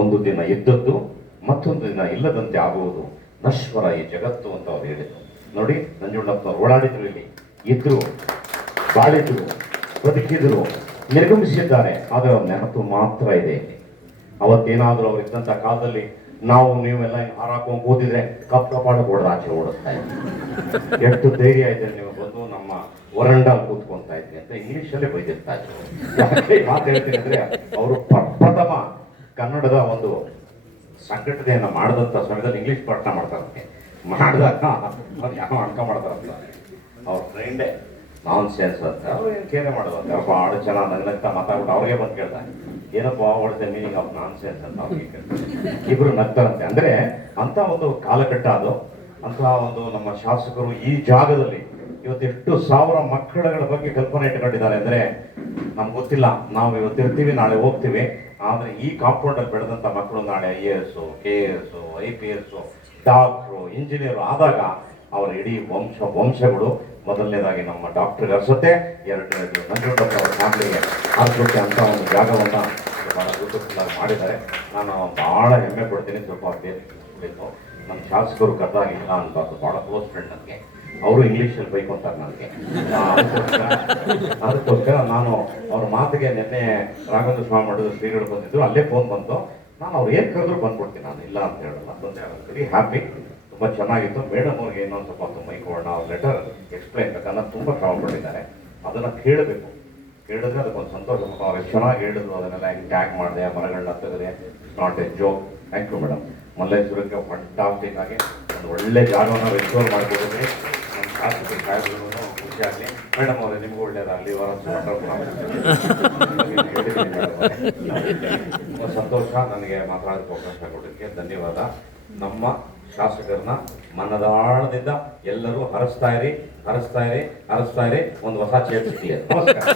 ಒಂದು ದಿನ ಇದ್ದದ್ದು ಮತ್ತೊಂದು ದಿನ ಇಲ್ಲದಂತೆ ಆಗುವುದು ನಶ್ವರ ಈ ಜಗತ್ತು ಅಂತ ಅವ್ರು ಹೇಳಿದ್ರು. ನೋಡಿ, ನಂಜುಂಡಪ್ಪನವ್ರು ಓಡಾಡಿದ್ರು, ಇಲ್ಲಿ ಇದ್ರು, ಬಾಳಿದ್ರು, ಬದುಕಿದ್ರು, ನಿರ್ಗಮಿಸಿದ್ದಾರೆ. ಆದರೆ ಅವ್ರ ನೆನಪು ಮಾತ್ರ ಇದೆ ಇಲ್ಲಿ. ಅವತ್ತೇನಾದರೂ ಅವ್ರು ಇದ್ದಂಥ ಕಾಲದಲ್ಲಿ ನಾವು ನೀವೆಲ್ಲ ಹಾರಾಕೊಂಡು ಕೂತಿದ್ರೆ ಕಪ್ಪಾಡ ಹೊಡೆದು ಆಚೆ ಓಡಿಸ್ತಾ ಇದ್ವಿ. ಎಷ್ಟು ಧೈರ್ಯ ಇದೆ ನೀವು ಬಂದು ನಮ್ಮ ವರಂಡಾಲ್ ಕೂತ್ಕೊಂತಾ ಇದ್ವಿ ಅಂತ ಇಂಗ್ಲೀಷಲ್ಲೇ ಬೈದಿರ್ತಾ ಇದ್ರು. ಯಾಕೆ ಮಾತು ಹೇಳ್ತೀನಿ ಅಂದ್ರೆ, ಅವರು ಪ್ರಥಮ ಕನ್ನಡದ ಒಂದು ಸಂಘಟನೆಯನ್ನು ಮಾಡಿದಂಥ ಸಮಯದಲ್ಲಿ ಇಂಗ್ಲೀಷ್ ಪಾಠ ಮಾಡ್ತಾರಂತೆ. ಮಾಡಿದಾಗ ಅವ್ರು ಯಾವ ಅಡ್ಕ ಮಾಡ್ತಾರಂತ ಅವ್ರ ಫ್ರೆಂಡೇ ನಾನ್ ಸೆನ್ಸ್ ಅಂತ ಅವ್ರು ಏನು ಕೇರೆ ಮಾಡೋದಂತೆ. ಅವ್ರು ಭಾಳ ಚೆನ್ನಾಗಿ ನಗ್ನಗ್ತಾ ಮಾತಾಡ್ಬಿಟ್ಟು ಅವ್ರಿಗೆ ಬಂದು ಕೇಳ್ತಾರೆ, ಏನಪ್ಪ what the meaning of non sense ಅಂತ ಅವ್ರಿಗೆ ಕೇಳ್ತಾರೆ. ಇಬ್ರು ನಗ್ತಾರಂತೆ. ಅಂದ್ರೆ ಅಂತ ಒಂದು ಕಾಲಘಟ್ಟ ಅದು. ಅಂತ ಒಂದು ನಮ್ಮ ಶಾಸಕರು ಈ ಜಾಗದಲ್ಲಿ ಇವತ್ತೆಷ್ಟು ಸಾವಿರ ಮಕ್ಕಳುಗಳ ಬಗ್ಗೆ ಕಲ್ಪನೆ ಇಟ್ಕೊಂಡಿದ್ದಾರೆ ಅಂದ್ರೆ ನಮ್ಗೆ ಗೊತ್ತಿಲ್ಲ. ನಾವು ಇವತ್ತಿರ್ತೀವಿ, ನಾಳೆ ಹೋಗ್ತೀವಿ. ಆದರೆ ಈ ಕಾಂಪೌಂಡಲ್ಲಿ ಬೆಳೆದಂಥ ಮಕ್ಕಳು ನಾಳೆ IAS, KS, IPS, doctor, engineer ಆದಾಗ ಅವರ ಇಡೀ ವಂಶಗಳು ಮೊದಲನೇದಾಗಿ ನಮ್ಮ ಡಾಕ್ಟರ್ಗೆ ಅರ್ಸುತ್ತೆ, ಎರಡನೇದು ನಂಜುಂಡಪ್ಪ ಅವರ ಫ್ಯಾಮಿಲಿಗೆ ಅರ್ಸುತ್ತೆ ಅಂತ ಒಂದು ಜಾಗವನ್ನು ಭಾಳ ಬ್ಯೂಟಿಫುಲ್ಲಾಗಿ ಮಾಡಿದ್ದಾರೆ. ನಾನು ಭಾಳ ಹೆಮ್ಮೆ ಪಡ್ತೀನಿ. ಸ್ವಲ್ಪ ಬೇಕು ನಮ್ಮ ಶಾಸಕರು ಕರ್ದಾಗಿಲ್ಲ ಅಂತ, ಭಾಳ ಕ್ಲೋಸ್ ಫ್ರೆಂಡ್ ನನಗೆ. ಅವರು ಇಂಗ್ಲೀಷಲ್ಲಿ ಬೈಕೊಂತಾರೆ ನನಗೆ. ಅದಕ್ಕೋಸ್ಕರ ನಾನು ಅವ್ರ ಮಾತಿಗೆ ನಿನ್ನೆ ರಾಘವೇಂದ್ರ ಸ್ವಾಮಿ ಮಾಡಿದ್ರು, ಶ್ರೀಗಳು ಬಂದಿದ್ರು, ಅಲ್ಲೇ ಫೋನ್ ಬಂತು. ನಾನು ಅವ್ರು ಏನು ಕರೆದ್ರು ಬಂದ್ಬಿಡ್ತೀನಿ, ನಾನು ಇಲ್ಲ ಅಂತ ಹೇಳಲ್ಲ. ಬಂದೆ ಹ್ಯಾಪಿ, ತುಂಬ ಚೆನ್ನಾಗಿತ್ತು. ಮೇಡಮ್ ಅವ್ರಿಗೆ ಇನ್ನೊಂದು ಸ್ವಲ್ಪ ತುಂಬ ಮೈಕೋಣ, ಅವ್ರ ಲೆಟರ್ ಎಕ್ಸ್ಪ್ಲೈನ್ ಬೇಕನ್ನ ತುಂಬ ಶ್ರಮ ಪಟ್ಟಿದ್ದಾರೆ. ಅದನ್ನು ಕೇಳಬೇಕು, ಕೇಳಿದ್ರೆ ಅದಕ್ಕೊಂದು ಸಂತೋಷ. ಅವ್ರು ಎಷ್ಟು ಚೆನ್ನಾಗಿ ಹೇಳಿದ್ರು, ಅದನ್ನೆಲ್ಲ ಹೆಂಗೆ ಟ್ಯಾಗ್ ಮಾಡಿದೆ, ಮರಗಳನ್ನ ತೆಗೆದೆ. It's not a joke. Thank you madam. ಮಲ್ಲೇಶ್ವರಕ್ಕೆ ಫಂಟಾಸ್ಟಿಕ್ ಆಗಿ ಒಂದು ಒಳ್ಳೆ ಜಾಗವನ್ನು ರೆಸ್ಟೋರ್ ಮಾಡಿಕೊಟ್ಟಿದ್ರಿ. ನಮ್ಮ ಶಾಸಕರ ಸಾಹೇಬರು ಖುಷಿಯಾಗಲಿ. ಮೇಡಮ್ ಅವರೇ, ನಿಮಗೂ ಒಳ್ಳೇದಾಗಲಿ. ತುಂಬ ಸಂತೋಷ ನನಗೆ ಮಾತಾಡೋದಕ್ಕೆ ಅವಕಾಶ ಕೊಡೋದಕ್ಕೆ. ಧನ್ಯವಾದ. ನಮ್ಮ ಶಾಸಕರನ್ನ ಮನದಾಳದಿಂದ ಎಲ್ಲರೂ ಹರಸ್ತಾ ಇರಿ. ಒಂದು ಹೊಸ ಚೇರ್ ಸಿಗಲಿ. ನಮಸ್ಕಾರ.